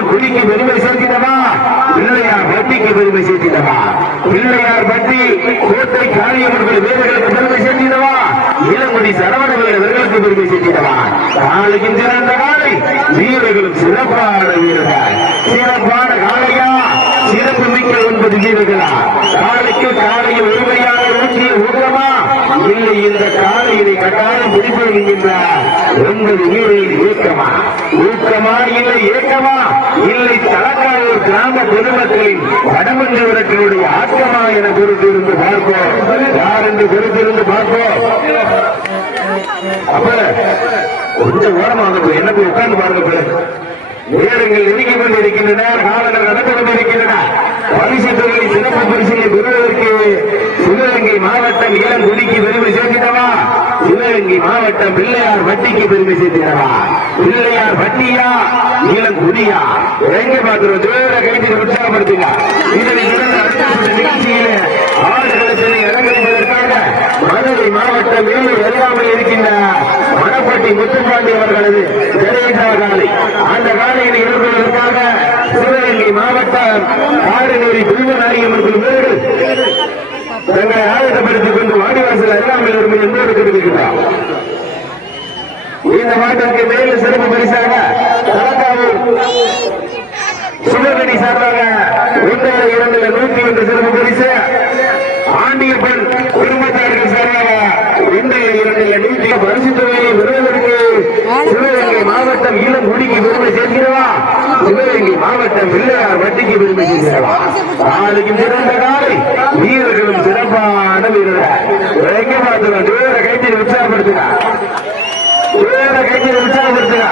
இளம் குடிக்கு பெருமை சேர்த்திடவா? பிள்ளையார் பட்டிக்கு பெருமை சேர்த்திடவா? பிள்ளையார் பட்டி கோட்டை காளியம்மர்கள் வீரர்களுக்கு பெருமை சேர்த்திடவா? இளங்குடி சரவண வீரர்களுக்கு பெருமை சேர்த்திடவா? நாளைக்கு சிறந்த காலை வீரர்களும் சிறப்பான வீரர்கள். சிறப்பான காளையா? சிறப்பு மிக்க ஒன்பது வீரர்களா? காலைக்கு காலையில் உரிமையாக ஊற்றி ஊக்கமா இல்லை இந்த காலையினை கட்டாயம் பிடிப்பது என்கின்றார் ஒன்பது வீரர்கள் ஊக்கமா ஊக்கமா இல்லை ஏக்கமா இல்லை தலக்காயூர் கிராம பொதுமக்களின் வடமஞ்சவரத்தினுடைய ஆக்கமா என பொறுத்திருந்து பார்ப்போம். யார் என்று பொறுத்திருந்து பார்ப்போம். அப்ப கொஞ்சம் ஓரமாக என்ன போய் உட்கார்ந்து பாருங்க நேரங்கள் நெருங்கிக் கொண்டிருக்கின்றன. காலங்கள் நடந்து கொண்டிருக்கின்றன பரிசு தொகை சிறப்பு பரிசினை பெறுவதற்கு சிவகங்கை மாவட்டம் இளங்குடிக்கு பெருமை சேர்த்திடவா சிவகங்கை மாவட்டம் பிள்ளையார் வட்டிக்கு பெருமை சேர்த்திடவா பிள்ளையார் வட்டியா? இளங்குடியா எங்க பார்க்கிறோம். ஜோர கைட்டு உற்சாகப்படுத்துங்க இதனை தொடர்ந்து நிகழ்ச்சியில ஆடுகளத்தில் இறங்குவதற்காக மதுரை மாவட்டம் மேலூர் அருகாமல் இருக்கின்ற மணப்பட்டி முத்துப்பாண்டி அவர்களது ஜெயேசா காலை அந்த காலையில் எதிர்கொள்வதற்காக சிவகங்கை மாவட்டம் ஆறுநேரி குருவநாயகம் வீரர்கள் தங்களை ஆயத்தப்படுத்திக் கொண்டு வாடிவாசல் அறியாமல் இருக்கும் என்போடு தெரிவிக்கிறார் இந்த மாட்டிற்கு மேலும் சிறப்பு பரிசாக தலக்காவூர் சிவகணி சார்பாக ஒன்றரை இரண்டுல நூற்றி ஒன்று சிறப்பு பரிசு. ஆண்டியப்பன் குடும்பத்தார்கள் சார்பாக ஒன்றரை இரண்டுல நூற்றி பரிசு தொகையை பெறுவதற்கு சிவகங்கை மாவட்டம் இளம் குடிக்கு பெருமை சேர்க்கிறவா? சிவகங்கை மாவட்டம் பிள்ளையார் வட்டிக்கு பெருமை சேர்க்கிறவா? நாளைக்கு சிறந்த காலை வீரர்களும் சிறப்பான வீரர்கள். எங்க பார்த்துக்கலாம் வேற கையில்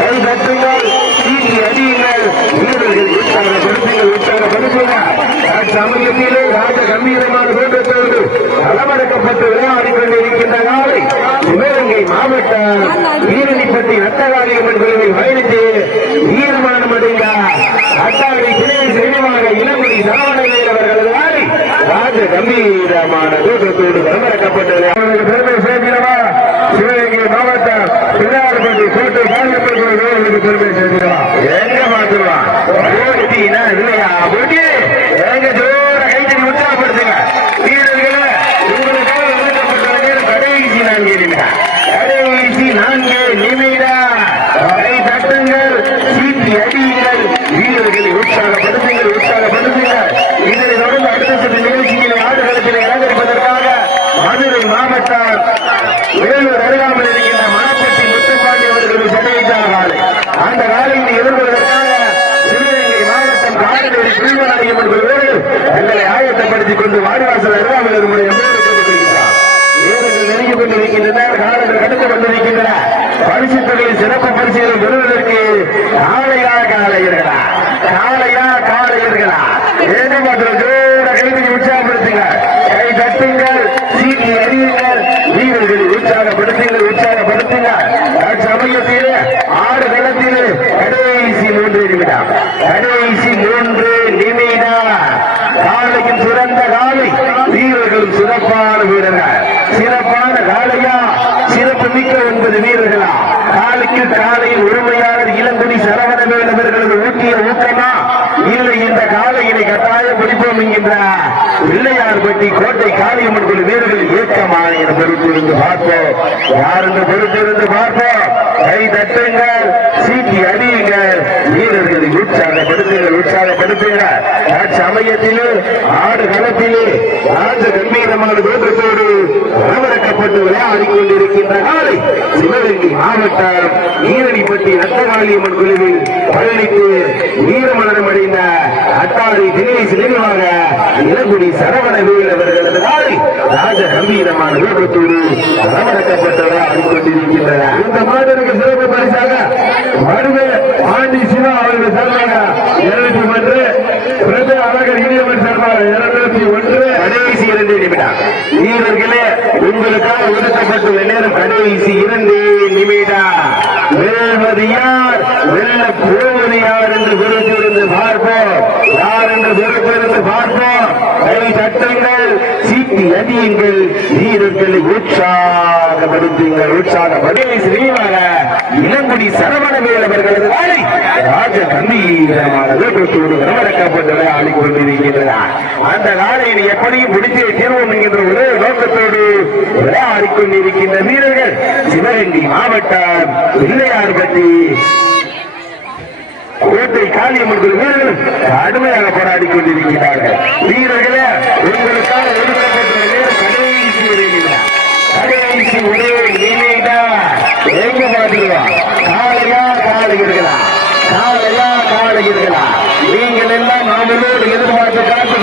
கை தட்டுங்கள் சீட்டி அடியுங்கள் வீரர்கள் உற்சாகப்படுத்துங்கள் உற்சாகப்படுத்துங்க சமயத்திலே ராஜ கம்பீரமான தோற்றத்தோடு களமடக்கப்பட்டு விளையாடி கொண்டிருக்கின்ற நாளை சிவகங்கை மாவட்டம் வீரணிப்பட்டி நத்தகாளியம்மன் கோயிலில் பயணித்து சிறுவாக சரவணவேல் அவர்களது வாரி ராஜ கம்பீரமான களமடக்கப்பட்டது பெருமை சேர்க்கிறவா சிவகங்கை மாவட்டம் பிள்ளையார்பட்டி கோட்டை காலியப்பன் கோயிலுக்கு பெருமை சேர்க்கிறவா எங்க மாத்துருவா போட்டினா இல்லையா போட்டி எங்க ஜோர கைத்தறி உற்சாகப்படுத்துங்க வீரர்களே உங்களுக்காக ஒதுக்கப்பட்ட நேரம் கடைசி நான்கு நிமிடம் கடைசி நான்கு நிமிடம் கை தட்டுங்கள் சீட்டி அடியுங்கள் வீரர்களை உற்சாகப்படுத்துங்கள் உற்சாகப்படுத்துங்கள் இதனை தொடர்ந்து அடுத்த சுற்று நிகழ்ச்சியில் ஆடுகளத்தில் அலங்கரிப்பதற்காக மதுரை மாவட்டம் வேலூர் அருகாமல் இருக்கின்ற மணப்பட்டி முத்துப்பாண்டி அவர்களுக்கு சடையிட்டார் அந்த காலையில் எதிர்கொள்வதற்காக சிவகங்கை மாவட்டம் காரநேரி குழுவநாயகம் என்பவர்கள் தங்களை ஆயத்தப்படுத்திக் கொண்டு வாடிவாசல் அருகாமல் இருக்கும் கொண்டு கேட்டுக்கொள்கிறார் நெருங்கிக் கொண்டிருக்கின்றன காலங்கள் கடந்து கொண்டிருக்கின்றன பரிசுத்தொகையில் சிறப்பு பரிசுகளை பெறுவதற்கு காலையா காலையர்களா? காலையா காலையர்களா? ஏக மாத்திரம் கைதியை உற்சாகப்படுத்துங்க கை தட்டுங்கள் சீட்டி அறியுங்கள் வீரர்களை உற்சாகப்படுத்துங்கள் உற்சாகப்படுத்துங்க சமயத்திலே ஆறு களத்திலே கடைசி மூன்று நிமிடம் கடைசி மூன்று நிமிடம் காலையும் சிறந்த காலை வீரர்களும் சிறப்பான வீரர்கள் சிறப்பான காலையா சிறப்பு மிக்க ஒன்பது வீரர்களா காலை உரிமையாளர் இளங்குடி சரவணவேல் அவர்களது ஊட்டிய ஊக்கமா? இல்லை இந்த காலையினை கட்டாயம் பிடிப்போம் என்கின்ற பிள்ளையார்பட்டி கோட்டை காளியம்மன் குழு வீரர்கள் இயக்கமா என பொறுத்திருந்து பார்ப்போம். யார் என்று பொறுத்திருந்து பார்ப்போம். கை தட்டுங்கள் சீட்டி அடியுங்கள் வீரர்களை உற்சாகப்படுத்துங்கள் உற்சாகப்படுத்துங்கள் சமயத்திலே ஆடு களத்திலே ராஜ கம்பீரமான தோற்றத்தோடு வரவிறக்கப்பட்டு விளையாடி கொண்டிருக்கின்ற காலை சிவகங்கை மாவட்டம் ஈரணிப்பட்டி ரத்தகாளியம்மன் குழுவில் பயணித்து வீரமரணம் அடைந்த அட்டாரி தினேஷ் நினைவாக இளங்குடி சரவண வீரர் அவர்களது காலை ராஜ கம்பீர கம்பீரமான தோற்றத்தோடு வரவழைக்கப்பட்டு விளையாடி இந்த மாதனுக்கு சிறப்பு பரிசாக மருவே ஆண்டி சிவா அவர்கள் சார்பாக இருநூத்தி ஒன்று பிரபு அழகர் இனியவன் சார்பாக இருநூத்தி ஒன்று. கடைசி இரண்டு நிமிடம். வீரர்களே உங்களுக்காக ஒதுக்கப்பட்டுள்ள நேரம் கடைசி இரண்டு நிமிடம். வெல்வது யார்? வெல்ல போவது யார் என்று பொறுத்திருந்து பார்ப்போம். யார் என்று பொறுத்திருந்து பார்ப்போம். கை தட்டுங்கள் வீரர்களை உற்சாகப்படுத்துங்கள். உற்சாகப்படுத்தி ஸ்ரீவாக இளங்குடி சரவணவேல் அவர்களது வாழை ராஜ கம்பீரமான வேட்டத்தோடு வரவழைக்கப்பட்டதை விளையாடி கொண்டிருக்கின்றனர் அந்த நாளையில் எப்படியும் முடித்தே தீர்வோம் என்கின்ற ஒரே நோக்கத்தோடு விளையாடிக் கொண்டிருக்கின்ற வீரர்கள் சிவகங்கை மாவட்டம் பிள்ளையார்பட்டி. கோட்டை காளியம்மன் கோயில் வீரர்கள் கடுமையாக போராடி கொண்டிருக்கிறார்கள். வீரர்களே உங்களுக்காக ஒரே நிமிடம். எங்க பாத்துருவா காலையா காலைகளா காலையா காலைகளா நீங்கள் எல்லாம் நாமளோடு எதிர்பார்த்து காத்து